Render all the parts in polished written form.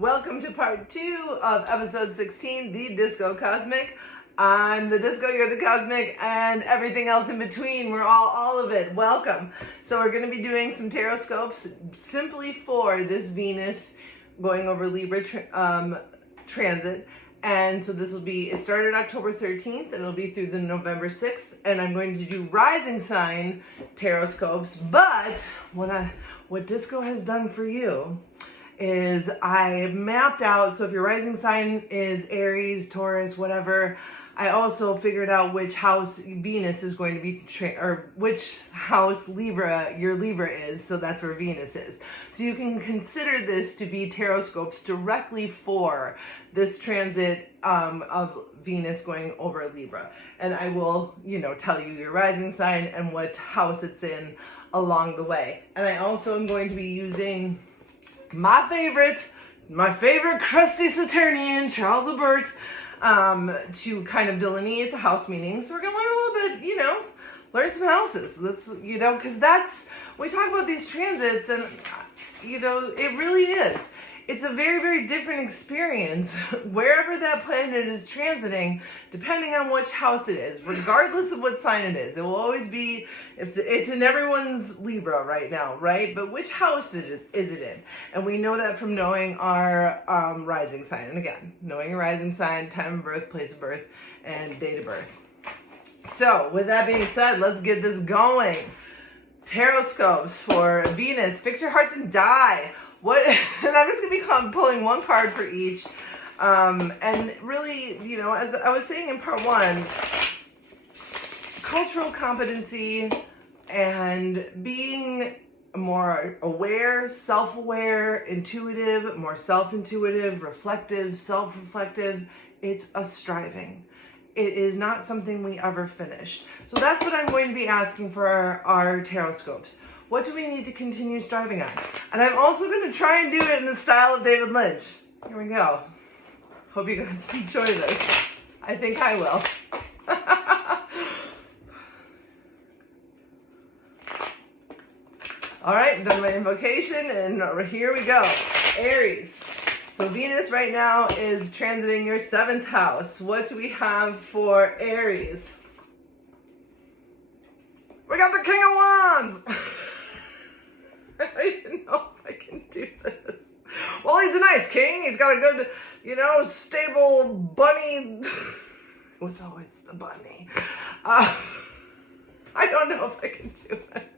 Welcome to part 2 of episode 16, The Disco Cosmic. I'm the disco, you're the cosmic, and everything else in between. We're all of it. Welcome. So we're going to be doing some Tarotscopes simply for this Venus going over Libra transit. And so this will be, it started October 13th and it'll be through the November 6th. And I'm going to do rising sign Tarotscopes. But what disco has done for you is I mapped out, so if your rising sign is Aries, Taurus, whatever, I also figured out which house Venus is going to be, or which house your Libra is, so that's where Venus is. So you can consider this to be Tarotscopes directly for this transit of Venus going over Libra. And I will, tell you your rising sign and what house it's in along the way. And I also am going to be using my favorite crusty Saturnian, Charles Albert, to kind of delineate the house meanings. So we're going to learn a little bit, learn some houses. Let's, because that's, we talk about these transits and, it really is. It's a very, very different experience wherever that planet is transiting, depending on which house it is, regardless of what sign it is. It will always be, it's in everyone's Libra right now, right? But which house is it in? And we know that from knowing our rising sign. And again, knowing your rising sign, time of birth, place of birth, and date of birth. So with that being said, let's get this going. Tarotscopes for Venus. Fix your hearts and die. And I'm just going to be pulling one card for each. And really, as I was saying in part 1, cultural competency and being more aware, self-aware, intuitive, more self-intuitive, reflective, self-reflective, it's a striving. It is not something we ever finish. So that's what I'm going to be asking for our Tarotscopes. What do we need to continue striving on? And I'm also going to try and do it in the style of David Lynch. Here we go. Hope you guys enjoy this. I think I will. All right, done my invocation, and here we go. Aries. So Venus right now is transiting your 7th house. What do we have for Aries? We got the King of Wands. I don't even know if I can do this. Well, he's a nice king. He's got a good, stable bunny. It was always the bunny. I don't know if I can do it.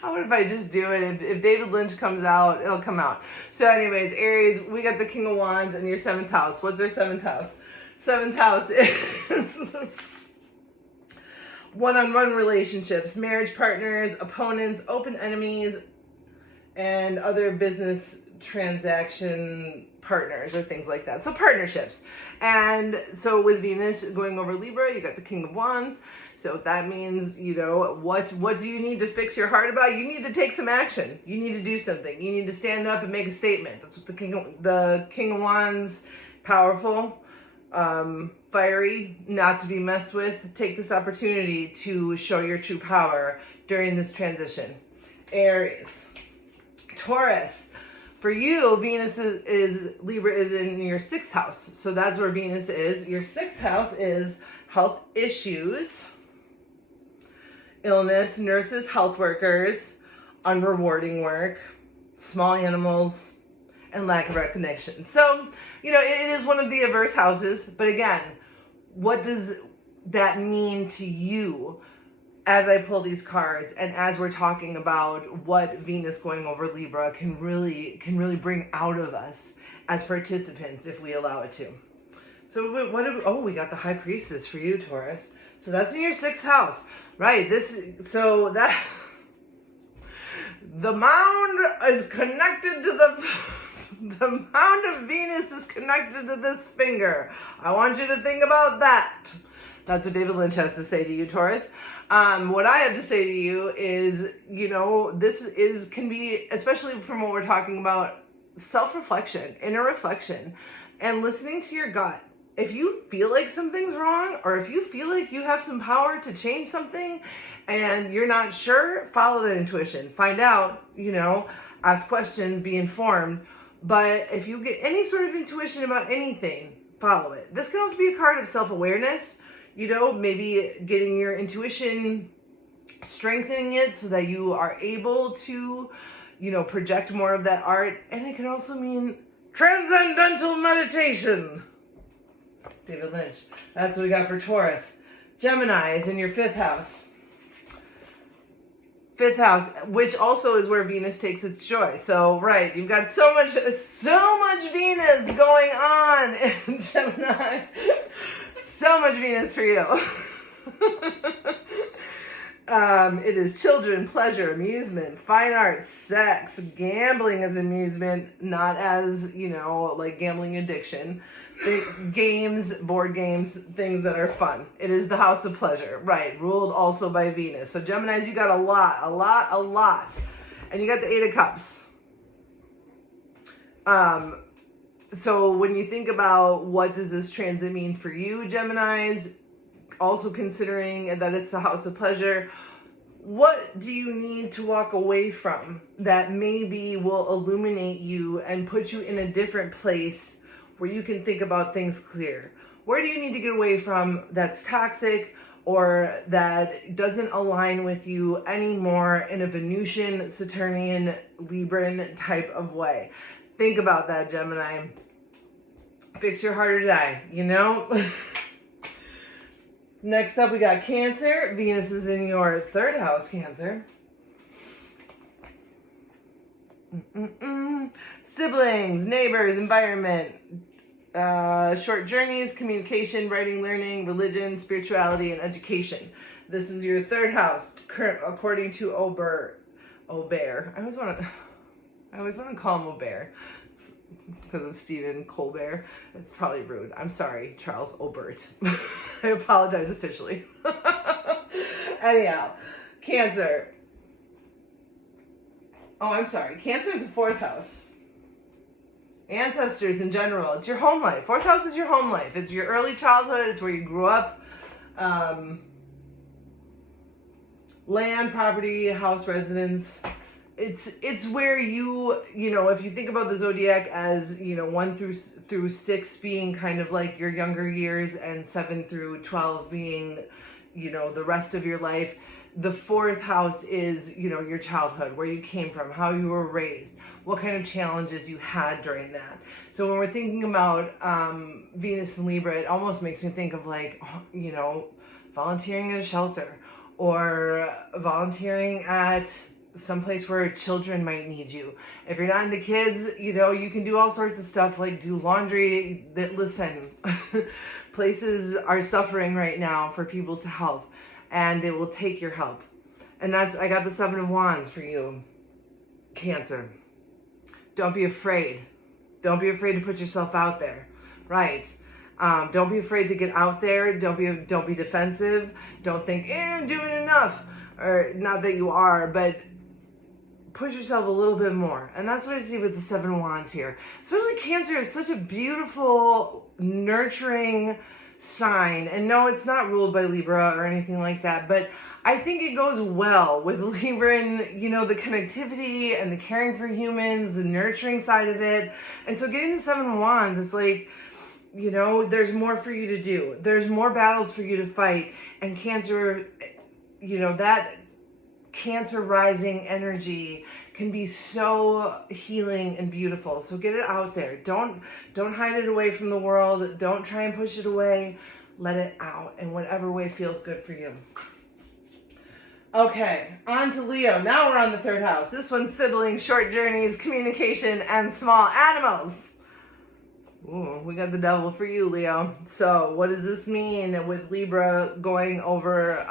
How about if I just do it? If David Lynch comes out, it'll come out. So anyways, Aries, we got the King of Wands in your 7th house. What's our 7th house? 7th house is one-on-one relationships, marriage partners, opponents, open enemies, and other business transaction partners or things like that. So partnerships. And so with Venus going over Libra, you got the King of Wands. So that means, what do you need to fix your heart about? You need to take some action. You need to do something. You need to stand up and make a statement. That's what the King of Wands, powerful, fiery, not to be messed with. Take this opportunity to show your true power during this transition. Aries. Taurus. For you, Venus Libra is in your 6th house. So that's where Venus is. Your 6th house is health issues, illness, nurses, health workers, unrewarding work, small animals, and lack of recognition. So, it is one of the averse houses. But again, what does that mean to you as I pull these cards and as we're talking about what Venus going over Libra can really bring out of us as participants if we allow it to? So we got the High Priestess for you, Taurus. So that's in your 6th house, right? The mound is connected to the mound of Venus is connected to this finger. I want you to think about that. That's what David Lynch has to say to you, Taurus. What I have to say to you is, this can be, especially from what we're talking about, self-reflection, inner reflection, and listening to your gut. If you feel like something's wrong, or if you feel like you have some power to change something and you're not sure, follow that intuition. Find out, ask questions, be informed. But if you get any sort of intuition about anything, follow it. This can also be a card of self-awareness, you know, maybe getting your intuition, strengthening it so that you are able to, you know, project more of that art. And it can also mean transcendental meditation. David Lynch. That's what we got for Taurus. Gemini is in your 5th house. 5th house, which also is where Venus takes its joy. So, right, you've got so much Venus going on in Gemini. So much Venus for you. It is children, pleasure, amusement, fine arts, sex, gambling as amusement, not as, you know, like gambling addiction. Games, board games, things that are fun. It is the house of pleasure, right? Ruled also by Venus. So Geminis, you got a lot. And you got the 8 of Cups. So when you think about what does this transit mean for you, Geminis, also considering that it's the house of pleasure, what do you need to walk away from that maybe will illuminate you and put you in a different place where you can think about things clear? Where do you need to get away from that's toxic or that doesn't align with you anymore in a Venusian, Saturnian, Libran type of way? Think about that, Gemini. Fix your heart or die, you know? Next up, we got Cancer. Venus is in your 3rd house, Cancer. Siblings, neighbors, environment, short journeys, communication, writing, learning, religion, spirituality, and education. This is your 3rd house, according to Aubert. I always want to call him Aubert. It's because of Stephen Colbert. It's probably rude. I'm sorry, Charles Aubert. I apologize officially. Anyhow, Cancer. Oh, I'm sorry. Cancer is the 4th house. Ancestors in general. It's your home life. 4th house is your home life. It's your early childhood. It's where you grew up. Land, property, house, residence. It's where you know, if you think about the zodiac as, you know, 1 through 6 being kind of like your younger years and 7 through 12 being, you know, the rest of your life. The 4th house is, you know, your childhood, where you came from, how you were raised, what kind of challenges you had during that. So when we're thinking about Venus and Libra, it almost makes me think of like, you know, volunteering at a shelter or volunteering at someplace where children might need you. If you're not into kids, you know, you can do all sorts of stuff like do laundry. Listen, places are suffering right now for people to help, and they will take your help. And I got the 7 of Wands for you, Cancer. Don't be afraid. Don't be afraid to put yourself out there, right? Don't be afraid to get out there. Don't be defensive. Don't think, I'm doing enough. Or not that you are, but push yourself a little bit more. And that's what I see with the 7 of Wands here. Especially Cancer is such a beautiful, nurturing sign. And no, it's not ruled by Libra or anything like that, but I think it goes well with Libran, you know, the connectivity and the caring for humans, the nurturing side of it. And so getting the 7 of Wands, it's like, you know, there's more for you to do. There's more battles for you to fight. And Cancer, you know, that Cancer rising energy can be so healing and beautiful. So get it out there. Don't hide it away from the world. Don't try and push it away. Let it out in whatever way feels good for you. Okay, on to Leo. Now we're on the 3rd house. This one's siblings, short journeys, communication, and small animals. Ooh, we got the devil for you, Leo. So what does this mean with Libra going over,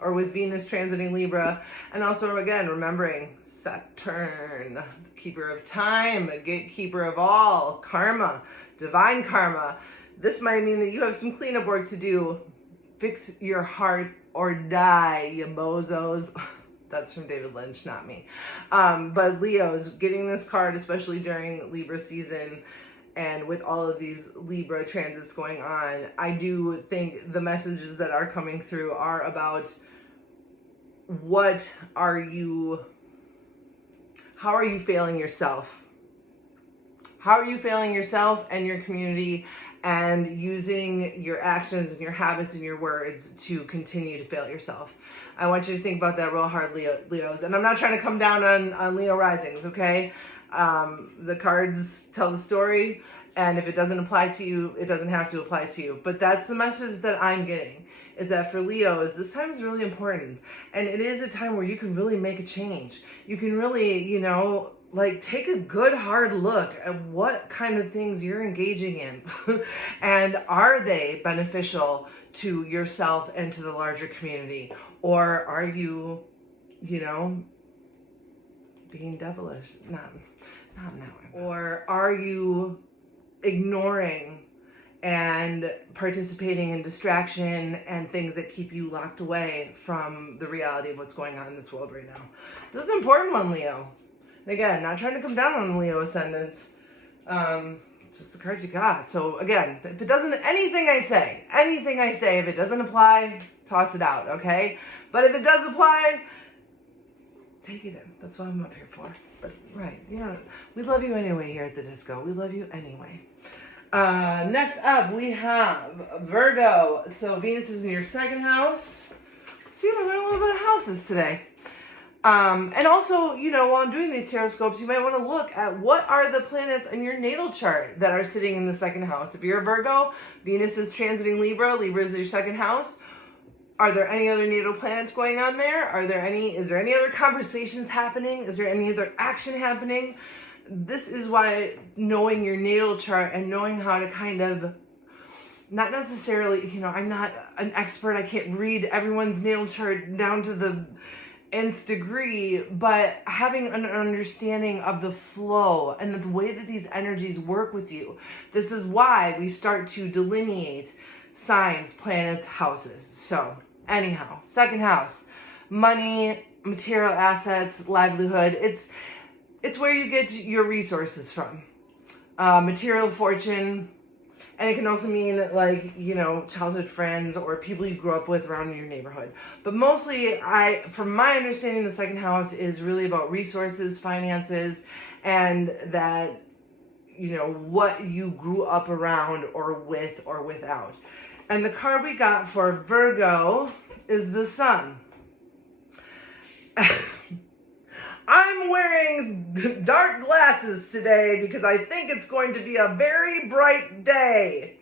or with Venus transiting Libra? And also, again, remembering Saturn, the keeper of time, the gatekeeper of all, karma, divine karma. This might mean that you have some cleanup work to do. Fix your heart or die, you bozos. That's from David Lynch, not me. But Leo's getting this card, especially during Libra season, and with all of these Libra transits going on, I do think the messages that are coming through are about how are you failing yourself? How are you failing yourself and your community, and using your actions and your habits and your words to continue to fail yourself? I want you to think about that real hard, Leos. And I'm not trying to come down on Leo risings, okay? The cards tell the story, and if it doesn't apply to you, it doesn't have to apply to you. But that's the message that I'm getting, is that for Leos, this time is really important. And it is a time where you can really make a change. You can really, you know, like take a good hard look at what kind of things you're engaging in and are they beneficial to yourself and to the larger community, or are you, you know, being devilish? Not in that way. Or are you ignoring and participating in distraction and things that keep you locked away from the reality of what's going on in this world right now? This is an important one, Leo. And again, not trying to come down on Leo ascendants. It's just the cards you got. So again, if it doesn't, anything I say, if it doesn't apply, toss it out, okay? But if it does apply, take it in. That's what I'm up here for. But right, you know, we love you anyway here at the disco. We love you anyway. Next up, we have Virgo. So Venus is in your second house. See, we're learning a little bit of houses today. And also, you know, while I'm doing these Tarotscopes, you might want to look at what are the planets in your natal chart that are sitting in the second house. If you're a Virgo, Venus is transiting Libra. Libra is your second house. Are there any other natal planets going on there? Is there any other conversations happening? Is there any other action happening? This is why knowing your natal chart and knowing how to kind of, not necessarily, you know, I'm not an expert. I can't read everyone's natal chart down to the nth degree, but having an understanding of the flow and the way that these energies work with you. This is why we start to delineate signs, planets, houses. So anyhow, second house, money, material assets, livelihood. It's where you get your resources from. Material fortune. And it can also mean, like, you know, childhood friends or people you grew up with around in your neighborhood. But mostly, from my understanding, the second house is really about resources, finances, and that, you know, what you grew up around or with or without. And the card we got for Virgo is the Sun. I'm wearing dark glasses today because I think it's going to be a very bright day.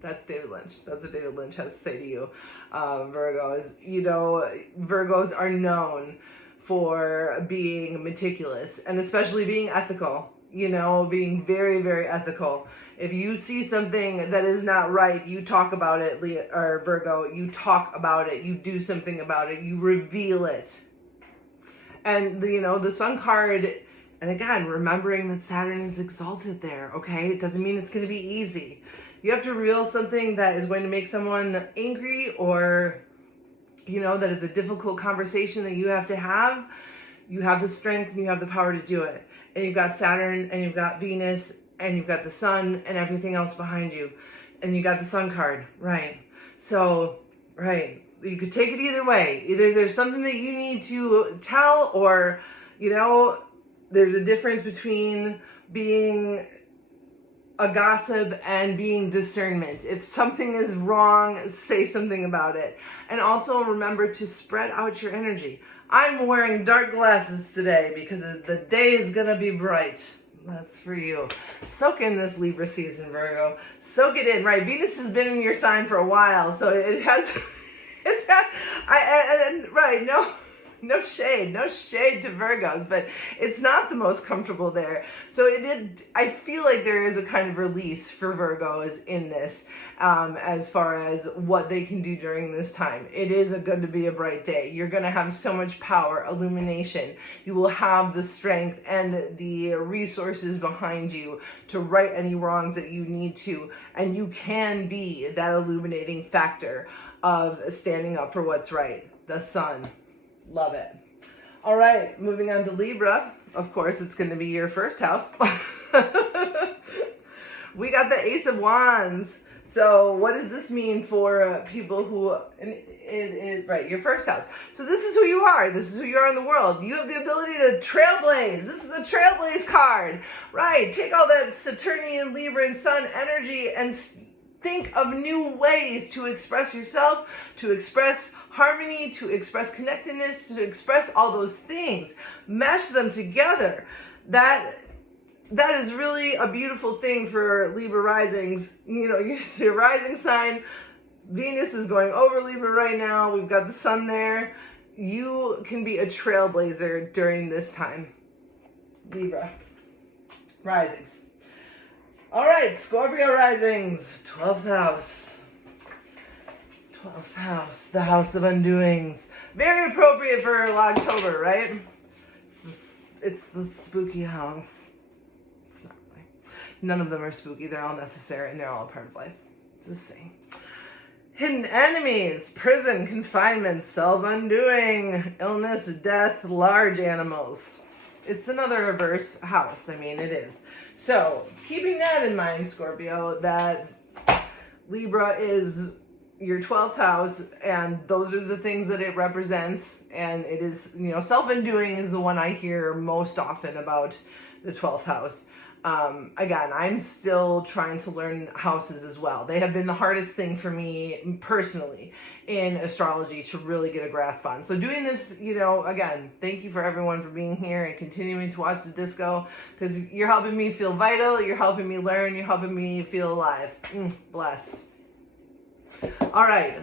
That's David Lynch. That's what David Lynch has to say to you, Virgos. You know, Virgos are known for being meticulous and especially being ethical, you know, being very, very ethical. If you see something that is not right, you talk about it, or Virgo, you talk about it, you do something about it, you reveal it. And, you know, the Sun card, and again, remembering that Saturn is exalted there, okay? It doesn't mean it's going to be easy. You have to reveal something that is going to make someone angry, or, you know, that is a difficult conversation that you have to have. You have the strength and you have the power to do it. And you've got Saturn and you've got Venus and you've got the Sun and everything else behind you. And you got the Sun card, right? So, right. You could take it either way. Either there's something that you need to tell, or, you know, there's a difference between being a gossip and being discernment. If something is wrong, say something about it. And also remember to spread out your energy. I'm wearing dark glasses today because the day is going to be bright. That's for you. Soak in this Libra season, Virgo. Soak it in, right? Venus has been in your sign for a while, so it has... It's not, right, no shade to Virgos, but it's not the most comfortable there. So I feel like there is a kind of release for Virgos in this, as far as what they can do during this time. It is going to be a bright day. You're going to have so much power, illumination. You will have the strength and the resources behind you to right any wrongs that you need to, and you can be that illuminating factor of standing up for what's right. The Sun. Love it. All right, moving on to Libra. Of course, it's going to be your first house. We got the Ace of Wands. So what does this mean for people who, and it is, right, your first house. So this is who you are. This is who you are in the world. You have the ability to trailblaze. This is a trailblaze card, right? Take all that Saturnian, Libra, and Sun energy and think of new ways to express yourself, to express harmony, to express connectedness, to express all those things. Mesh them together. That is really a beautiful thing for Libra risings. You know, it's your rising sign. Venus is going over Libra right now. We've got the sun there. You can be a trailblazer during this time. Libra risings. All right, Scorpio risings, 12th house. 12th house, the house of undoings. Very appropriate for October, right? It's the spooky house. It's not really. None of them are spooky. They're all necessary and they're all a part of life. Just saying. Hidden enemies, prison, confinement, self-undoing, illness, death, large animals. It's another reverse house. I mean, it is. So, keeping that in mind, Scorpio, that Libra is your 12th house, and those are the things that it represents, and it is, you know, self-undoing is the one I hear most often about the 12th house. Again, I'm still trying to learn houses as well. They have been the hardest thing for me personally in astrology to really get a grasp on. So doing this, you know, again, thank you for everyone for being here and continuing to watch the disco, because you're helping me feel vital, you're helping me learn, you're helping me feel alive. Bless. All right.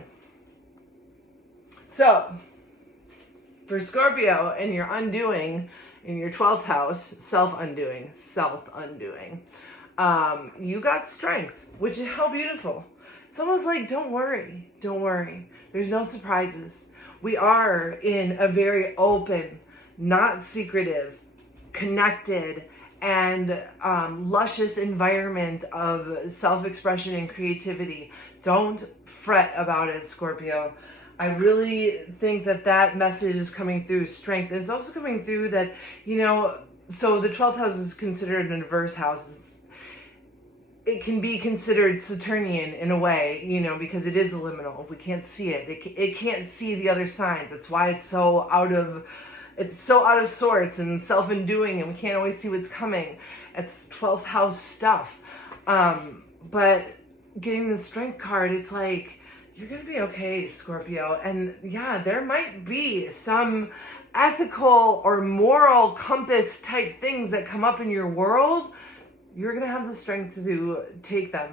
So for Scorpio and your undoing, in your 12th house, self-undoing, you got strength, which is how beautiful. It's almost like, don't worry. There's no surprises. We are in a very open, not secretive, connected, and luscious environment of self-expression and creativity. Don't fret about it, Scorpio. I really think that that message is coming through strength. And it's also coming through that, you know, so the 12th house is considered an adverse house. It can be considered Saturnian in a way, you know, because it is a liminal. We can't see it. It can't see the other signs. That's why it's so out of sorts and self-undoing, and we can't always see what's coming. It's 12th house stuff. But getting the strength card, it's like, you're going to be okay, Scorpio. And yeah, there might be some ethical or moral compass type things that come up in your world. You're going to have the strength to take them,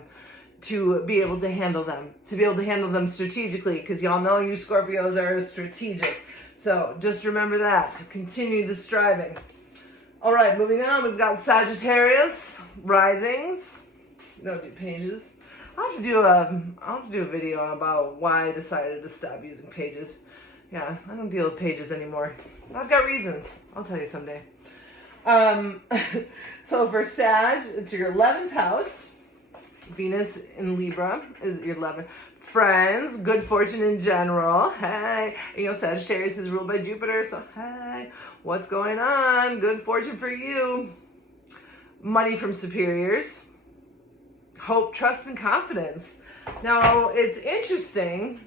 to be able to handle them, strategically, because y'all know you Scorpios are strategic. So just remember that, to continue the striving. All right, moving on, we've got Sagittarius, risings. We don't do pages. I'll have to do a video about why I decided to stop using pages. Yeah, I don't deal with pages anymore. I've got reasons. I'll tell you someday. So for Sag, it's your 11th house. Venus in Libra is your 11th. Friends, good fortune in general. Hey, you know, Sagittarius is ruled by Jupiter, so hey, what's going on? Good fortune for you. Money from superiors. Hope, trust, and confidence. Now, it's interesting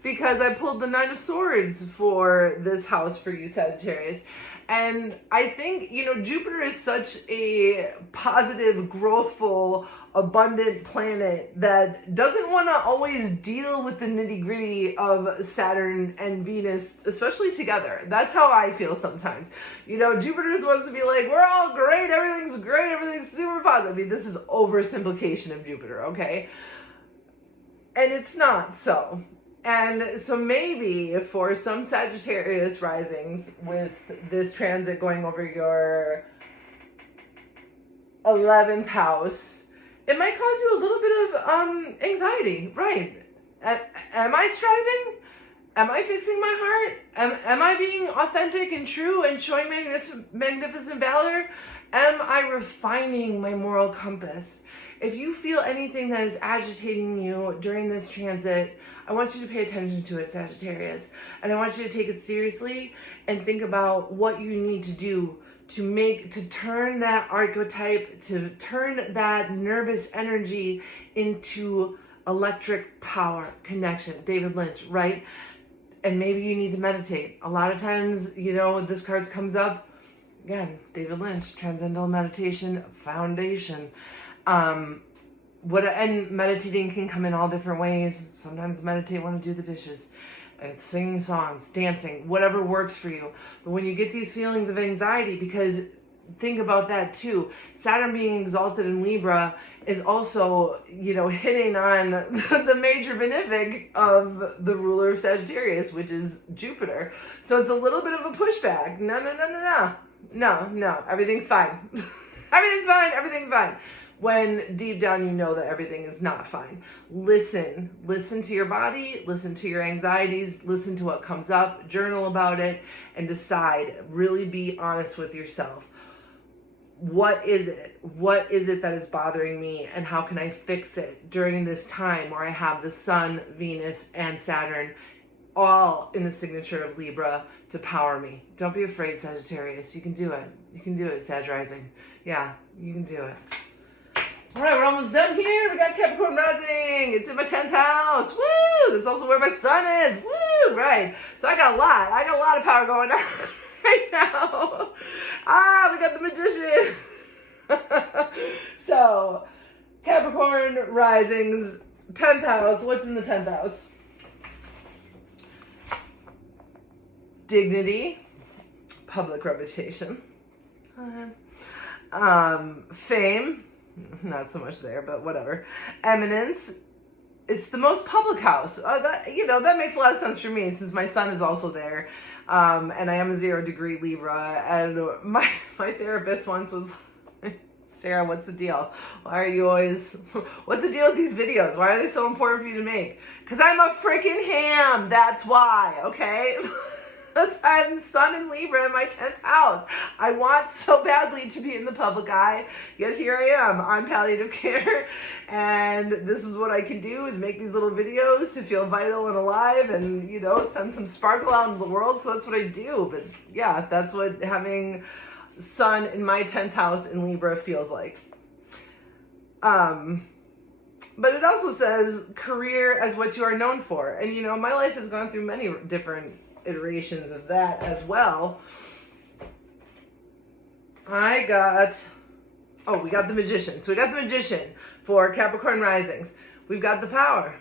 because I pulled the 9 of Swords for this house for you, Sagittarius. And I think, you know, Jupiter is such a positive, growthful, abundant planet that doesn't want to always deal with the nitty-gritty of Saturn and Venus, especially together. That's how I feel sometimes. You know, Jupiter wants to be like, we're all great, everything's super positive. I mean, this is oversimplification of Jupiter, okay? And it's not so. And so maybe for some Sagittarius risings with this transit going over your 11th house, it might cause you a little bit of anxiety, right? Am I striving? Am I fixing my heart? Am I being authentic and true and showing magnificent valor? Am I refining my moral compass? If you feel anything that is agitating you during this transit, I want you to pay attention to it, Sagittarius. And I want you to take it seriously and think about what you need to do to turn that archetype, to turn that nervous energy into electric power connection. David Lynch, right? And maybe you need to meditate. A lot of times, when this card comes up, again, David Lynch, Transcendental Meditation Foundation. And meditating can come in all different ways. Sometimes meditate when I do the dishes. It's singing songs, dancing, whatever works for you. But when you get these feelings of anxiety, because think about that too, Saturn being exalted in Libra is also, hitting on the major benefic of the ruler of Sagittarius, which is Jupiter. So it's a little bit of a pushback. No, everything's fine. Everything's fine. When deep down you know that everything is not fine. Listen to your body, listen to your anxieties, listen to what comes up, journal about it, and decide, really be honest with yourself. What is it? What is it that is bothering me, and how can I fix it during this time where I have the Sun, Venus, and Saturn all in the signature of Libra to power me? Don't be afraid, Sagittarius. You can do it. You can do it, Sag rising. Yeah, you can do it. All right, we're almost done here. We got Capricorn rising. It's in my 10th house. Woo! That's also where my sun is. Woo! Right. So I got a lot of power going on right now. We got the Magician. So, Capricorn rising's 10th house. What's in the 10th house? Dignity, public reputation, fame, not so much there, but whatever. Eminence. It's the most public house. That makes a lot of sense for me, since my son is also there, and I am a 0-degree Libra. And my therapist once was, Sarah, what's the deal? What's the deal with these videos? Why are they so important for you to make? Because I'm a freaking ham. That's why. Okay. I'm Sun in Libra in my 10th house. I want so badly to be in the public eye, yet here I am on palliative care, and this is what I can do, is make these little videos to feel vital and alive, and send some sparkle out into the world. So that's what I do. But yeah, that's what having Sun in my 10th house in Libra feels like. But it also says career as what you are known for, and my life has gone through many different iterations of that as well. We got the Magician. So we got the Magician for Capricorn risings. We've got the power.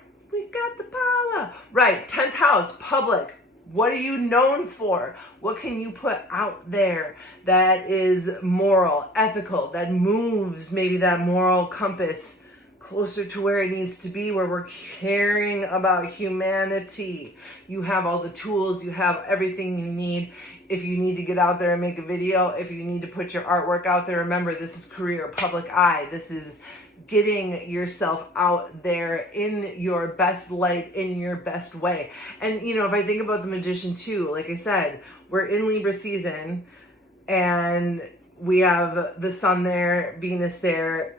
Right, 10th house, public. What are you known for? What can you put out there that is moral, ethical, that moves maybe that moral compass closer to where it needs to be, where we're caring about humanity? You have all the tools, you have everything you need. If you need to get out there and make a video, if you need to put your artwork out there, remember, this is career, public eye. This is getting yourself out there in your best light, in your best way. And if I think about the Magician too, like I said, we're in Libra season, and we have the Sun there, Venus there,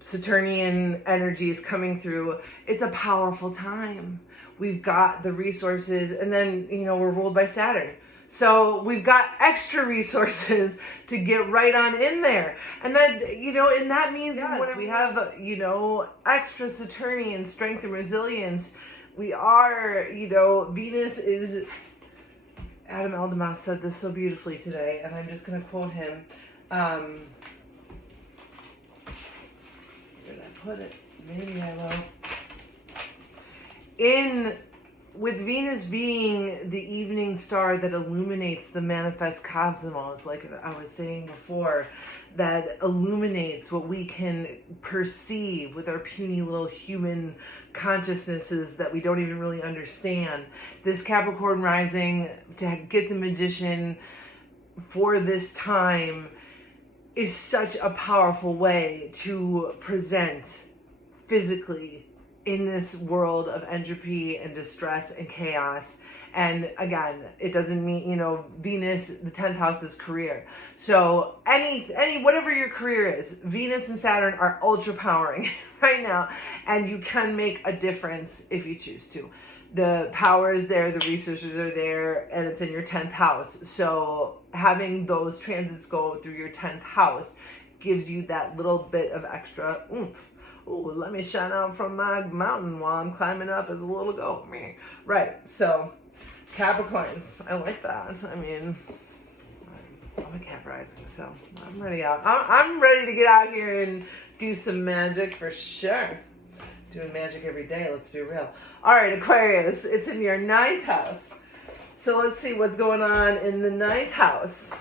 Saturnian energies coming through. It's a powerful time. We've got the resources, and then we're ruled by Saturn, so we've got extra resources to get right on in there. And then and that means, yes, we have extra Saturnian strength and resilience. We are, Venus is, Adam Eldamas said this so beautifully today, and I'm just going to quote him. Put it, maybe I will. With Venus being the evening star that illuminates the manifest cosmos, like I was saying before, that illuminates what we can perceive with our puny little human consciousnesses that we don't even really understand. This Capricorn rising, to get the Magician for this time, is such a powerful way to present physically in this world of entropy and distress and chaos. And again, it doesn't mean, Venus, the 10th house is career. So whatever your career is, Venus and Saturn are ultra powering right now, and you can make a difference if you choose to. The power is there, the resources are there, and it's in your 10th house. So having those transits go through your 10th house gives you that little bit of extra oomph. Ooh, let me shine out from my mountain while I'm climbing up as a little goat. Right, so Capricorns, I like that. I mean, I'm a Cap rising, so I'm ready out. I'm ready to get out here and do some magic for sure. Doing magic every day, let's be real. All right, Aquarius, it's in your 9th house. So let's see what's going on in the 9th house.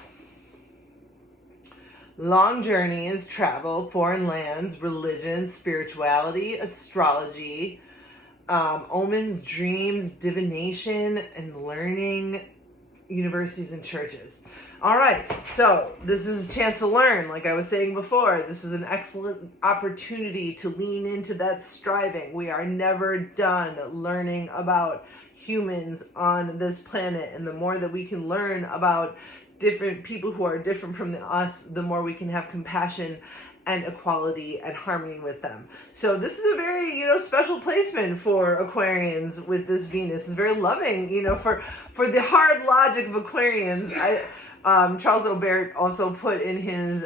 Long journeys, travel, foreign lands, religion, spirituality, astrology, omens, dreams, divination, and learning, universities and churches. All right, so this is a chance to learn. Like I was saying before, this is an excellent opportunity to lean into that striving. We are never done learning about humans on this planet, and the more that we can learn about different people who are different from us, the more we can have compassion and equality and harmony with them. So this is a very, special placement for Aquarians with this Venus. It's very loving, for the hard logic of Aquarians. Charles Aubert also put in his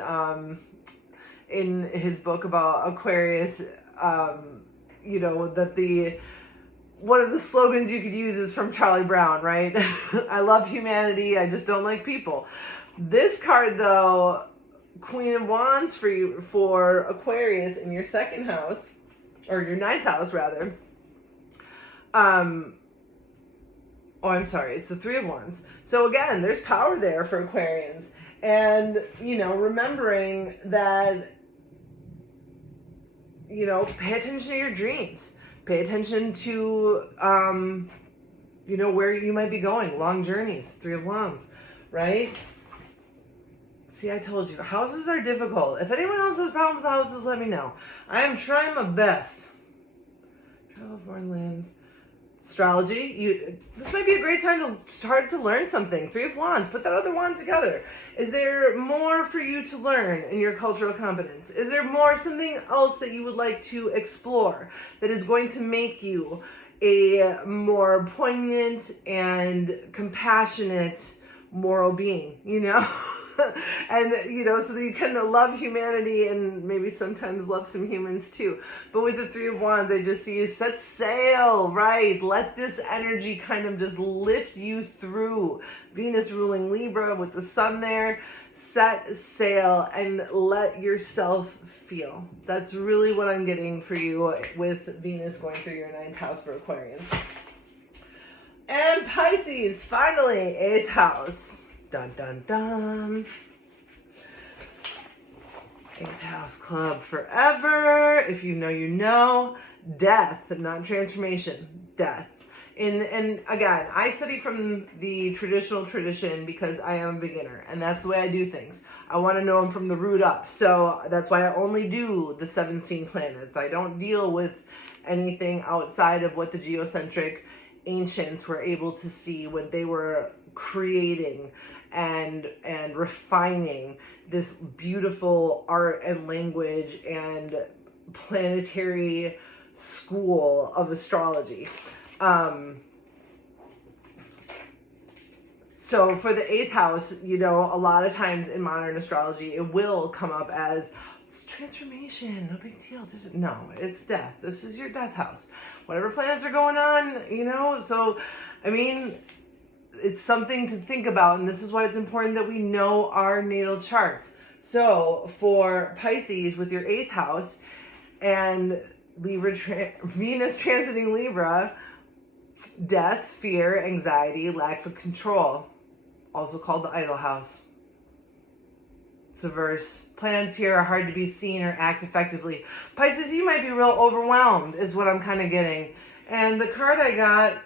book about Aquarius, that one of the slogans you could use is from Charlie Brown, right? I love humanity, I just don't like people. This card, though, Queen of Wands for Aquarius in your 2nd house, or your 9th house rather. I'm sorry, it's the 3 of Wands. So again, there's power there for Aquarians. And, remembering that, pay attention to your dreams. Pay attention to, where you might be going. Long journeys, 3 of Wands, right? See, I told you, houses are difficult. If anyone else has problems with houses, let me know. I am trying my best. Travel, foreign lands. Astrology, this might be a great time to start to learn something. 3 of Wands, put that other wand together. Is there more for you to learn in your cultural competence? Is there something else that you would like to explore that is going to make you a more poignant and compassionate moral being, and, so that you kind of love humanity and maybe sometimes love some humans too. But with the 3 of Wands, I just see you set sail, right? Let this energy kind of just lift you through. Venus ruling Libra with the sun there. Set sail and let yourself feel. That's really what I'm getting for you with Venus going through your 9th house for Aquarians. And Pisces, finally, 8th house. Dun, dun, dun. 8th house club forever. If you know, you know. Death, not transformation. Death. And again, I study from the traditional tradition because I am a beginner. And that's the way I do things. I want to know them from the root up. So that's why I only do the 7 seen planets. I don't deal with anything outside of what the geocentric ancients were able to see when they were creating and refining this beautiful art and language and planetary school of astrology. So for the 8th house, a lot of times in modern astrology, it will come up as transformation, no big deal. No, it's death. This is your death house. Whatever planets are going on, so, I mean, it's something to think about, and this is why it's important that we know our natal charts. So for Pisces with your 8th house and Venus transiting Libra, death, fear, anxiety, lack of control, also called the idle house. It's a verse. Plans here are hard to be seen or act effectively. Pisces, you might be real overwhelmed is what I'm kind of getting. And the card I got,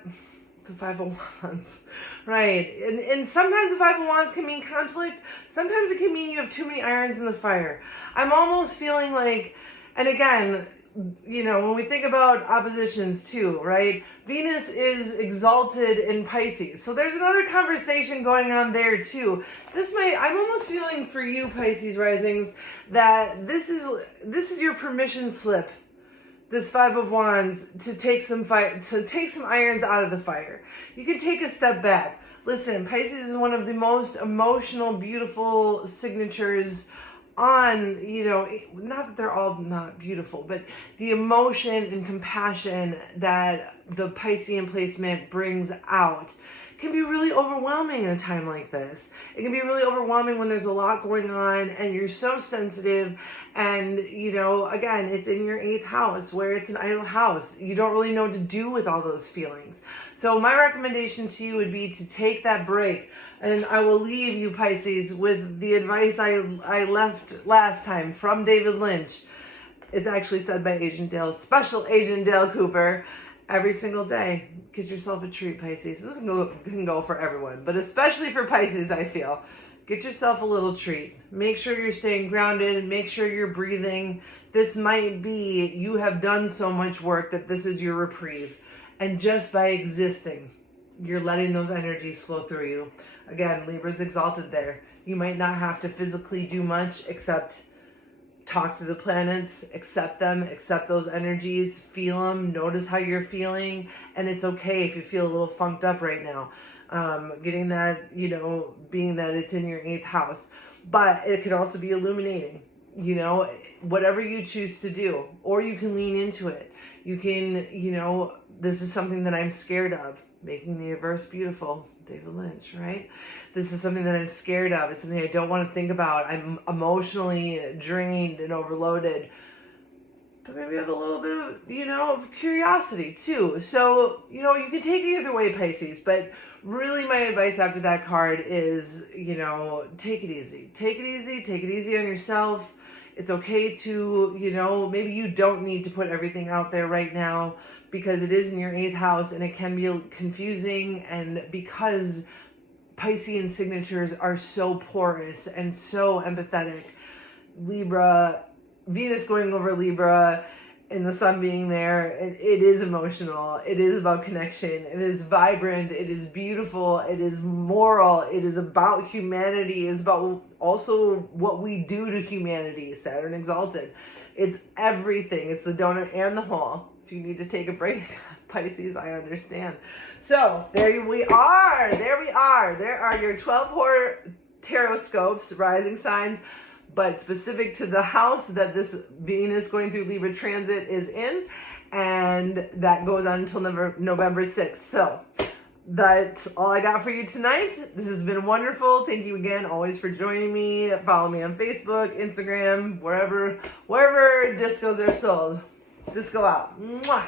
the 5 of Wands, right? And sometimes the 5 of Wands can mean conflict. Sometimes it can mean you have too many irons in the fire. I'm almost feeling like, and again, when we think about oppositions too, right? Venus is exalted in Pisces. So there's another conversation going on there too. I'm almost feeling for you, Pisces risings, that this is your permission slip. This 5 of Wands to take some irons out of the fire. You can take a step back. Listen, Pisces is one of the most emotional, beautiful signatures on, not that they're all not beautiful, but the emotion and compassion that the Piscean placement brings out can be really overwhelming in a time like this. It can be really overwhelming when there's a lot going on and you're so sensitive, and again, it's in your 8th house where it's an idle house. You don't really know what to do with all those feelings. So my recommendation to you would be to take that break. And I will leave you, Pisces, with the advice I left last time from David Lynch. It's actually said by Special Agent Dale Cooper. Every single day, get yourself a treat, Pisces. This can go for everyone, but especially for Pisces, I feel. Get yourself a little treat. Make sure you're staying grounded. Make sure you're breathing. This might be, you have done so much work that this is your reprieve. And just by existing, you're letting those energies flow through you. Again, Libra's exalted there. You might not have to physically do much except talk to the planets, accept them, accept those energies, feel them, notice how you're feeling, and it's okay if you feel a little funked up right now. Getting that, being that it's in your 8th house. But it can also be illuminating, whatever you choose to do, or you can lean into it. You can, this is something that I'm scared of, making the averse beautiful. David Lynch, right? This is something that I'm scared of. It's something I don't want to think about. I'm emotionally drained and overloaded. But maybe I have a little bit of, of curiosity too. So, you can take it either way, Pisces. But really my advice after that card is, take it easy. Take it easy. Take it easy on yourself. It's okay to, maybe you don't need to put everything out there right now, because it is in your 8th house and it can be confusing, and because Piscean signatures are so porous and so empathetic. Libra, Venus going over Libra, and the sun being there, it is emotional. It is about connection. It is vibrant. It is beautiful. It is moral. It is about humanity. It's about also what we do to humanity. Saturn exalted. It's everything. It's the donut and the hole. If you need to take a break, Pisces, I understand. So there we are. There we are. There are your 12 Tarotscopes, rising signs, but specific to the house that this Venus going through Libra transit is in, and that goes on until November 6th. So that's all I got for you tonight. This has been wonderful. Thank you again always for joining me. Follow me on Facebook, Instagram, wherever discos are sold. Disco out. Mwah.